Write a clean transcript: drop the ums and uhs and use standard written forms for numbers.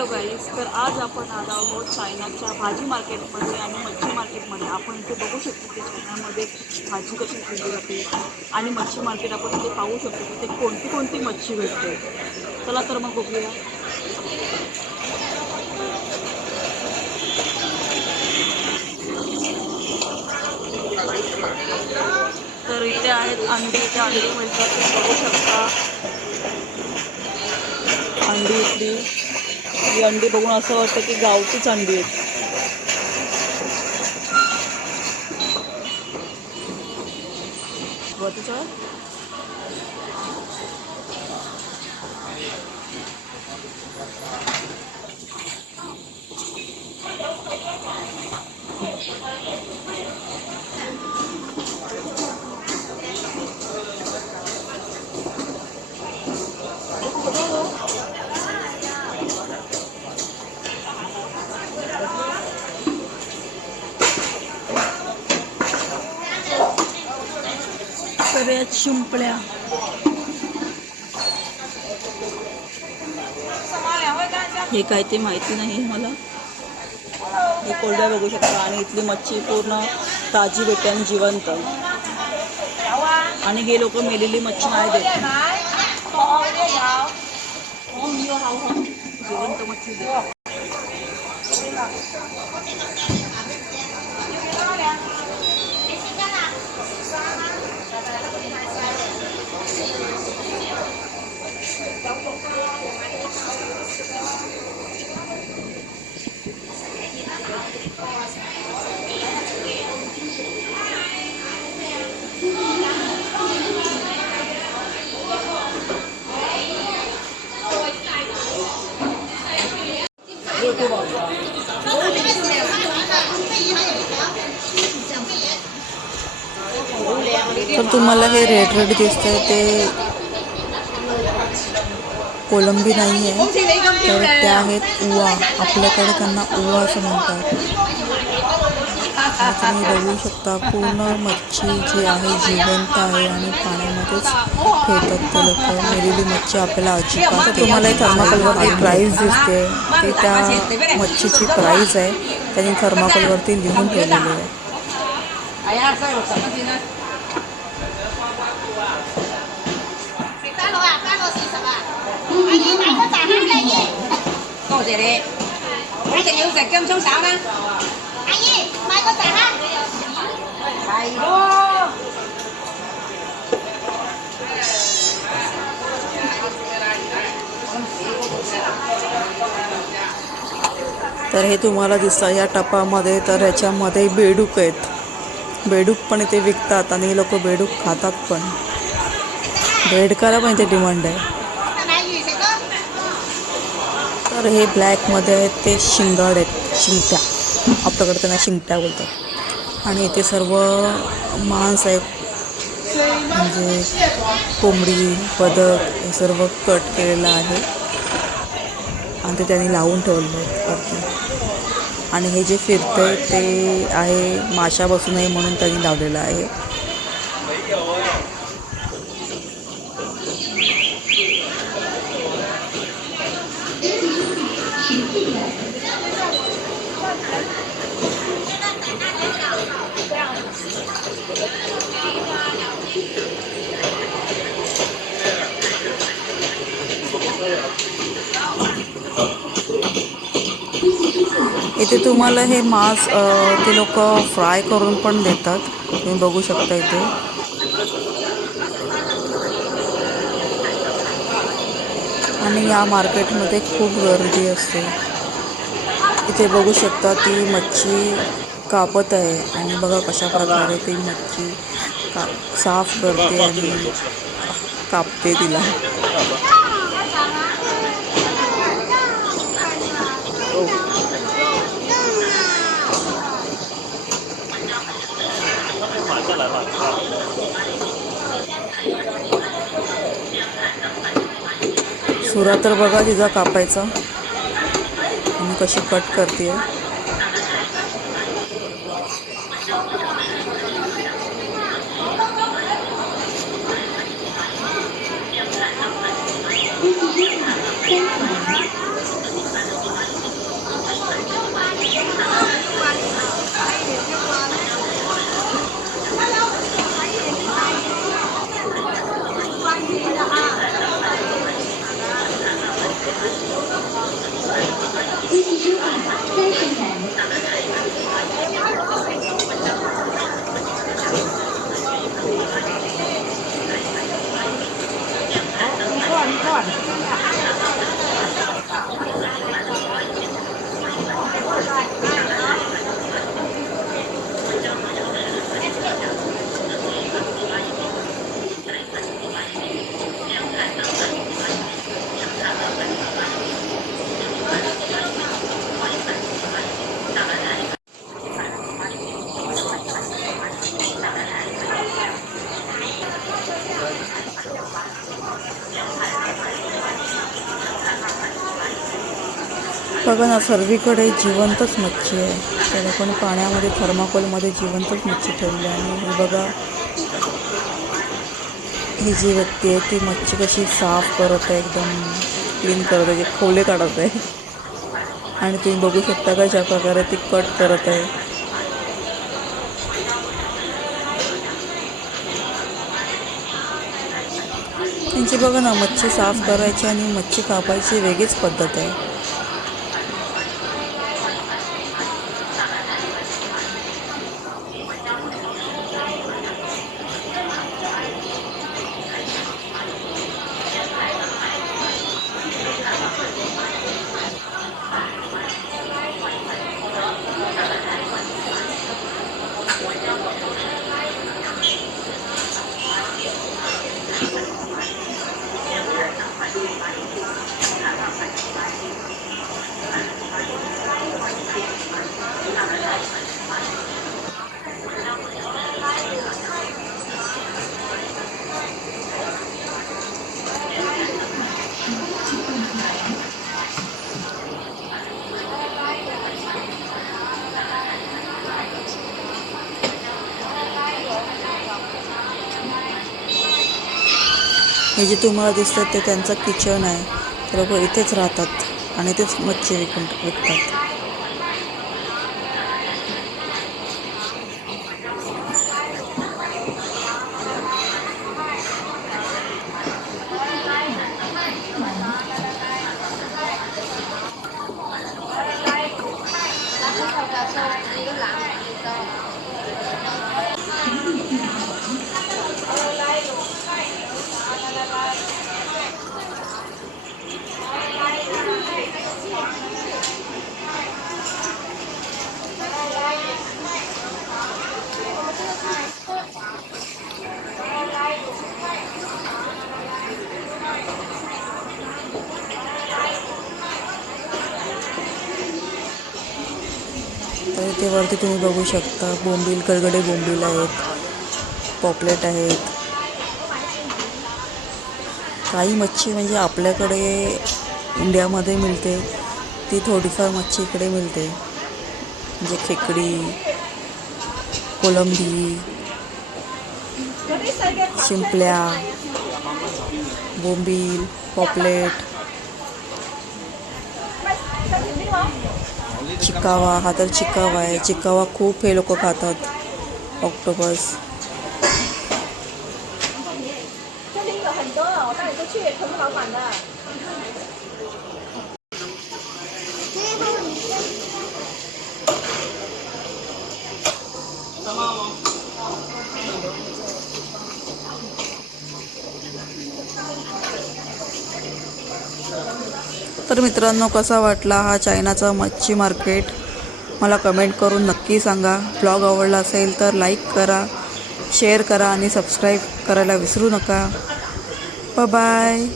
Hello guys, तर आज आपण आलो आहोत चायनाच्या भाजी मार्केटमध्ये आणि मच्छी मार्केटमध्ये. आपण इथे बघू शकतो की चायनामध्ये भाजी कशी केली जाते आणि मच्छी मार्केट आपण इथे पाहू शकतो की ते कोणती कोणती मच्छी भेटते. चला तर मग बघूया. तर इथे आहेत अंडी. इथे अंडी मिळतात, तुम्ही बघू शकता. अंडी इथली, ही अंडी बघून असं वाटतं की गावठीच अंडी आहेत. सुरुवातीचं सगळ्यात शिंपल्या. हे काय ते माहिती नाही मला. हे कोरड्या बघू शकता आणि इथली मच्छी पूर्ण ताजी भेटते आणि जिवंत. आणि हे लोक मेलेली मच्छी नाही देत, जिवंत मच्छी देतात. तर तुम्हाला हे रेड रेड दिसतंय ते कोलंबी नाही आहे, तर त्या आहेत उवा. आपल्याकडे त्यांना उवा असं म्हणतात. तुम्ही बघू शकता पूर्ण मच्छी जी आहे जिवंत आहे आणि पाण्यामध्येच ठेवतात ते लोक. मेलेली मच्छी आपल्याला अजिबात. तुम्हाला थर्माकोलवरती प्राईस दिसते, ती त्या मच्छीची प्राईस आहे. त्यांनी थर्माकोलवरती लिहून ठेवलेली आहे. तर हे तुम्हाला दिसतं या टपामध्ये. तर ह्याच्यामध्ये बेडूक आहेत. बेडूक पण इथे विकतात आणि हे लोक बेडूक खातात पण. बेडकाला पण इथे डिमांड आहे. तर हे ब्लॅकमध्ये आहेत ते शिंगाड आहेत, शिंगट्या. आपल्याकडे त्यांना शिंगट्या बोलतात. आणि इथे सर्व मांस आहे, म्हणजे कोंबडी, बदक हे सर्व कट केलेलं आहे आणि ते त्यांनी लावून ठेवलं आहे. आणि हे जे फिरतंय ते आहे माशा बसू नये म्हणून त्यांनी लावलेलं आहे. इथे तुम्हाला हे मांस ते लोक फ्राय करून पण देतात, तुम्ही बघू शकता इथे. आणि या मार्केटमध्ये खूप गर्दी असते. इथे बघू शकता ती मच्छी कापत आहे आणि बघा कशा प्रकारे ती मच्छी साफ करते आणि कापते तिला. सुरा तर बघा तिचा कापायचा आणि कशी कट करते. बघा ना, सर्वीकडे जिवंतच मच्छी आहे. त्याला पण पाण्यामध्ये थर्माकोलमध्ये जिवंतच मच्छी ठेवली आहे. आणि हे बघा, ही जी व्यक्ती आहे ती मच्छी कशी साफ करत आहे, एकदम क्लीन करत आहे, जे खोले काढत आहे. आणि तुम्ही बघू शकता का ज्या प्रकारे ती कट करत आहे. त्यांची बघा ना, मच्छी साफ करायची आणि मच्छी कापायची वेगळीच पद्धत आहे. हे जे तुम्हाला दिसतात ते त्यांचं किचन आहे. ते लोक इथेच राहतात आणि इथेच मच्छी विकतात. तर इथे वरती तुम्ही बघू शकता बोंबील, गडगडे बोंबील आहेत, पॉपलेट आहेत. काही मच्छी म्हणजे आपल्याकडे इंडियामध्ये मिळते ती थोडीफार मच्छी इकडे मिळते. म्हणजे खेकडी, कोलंबी, शिंपल्या, बोंबील, पॉपलेट, चिकावा. हा तर चिकावा आहे. चिकावा खूप हे लोक खातात. ऑक्टोपस. तर मित्रांनो, कसा वाटला हा चायनाचा मच्छी मार्केट मला कमेंट करून नक्की सांगा. ब्लॉग आवडला असेल तर लाईक करा, शेअर करा आणि सबस्क्राईब करायला विसरू नका. बाय.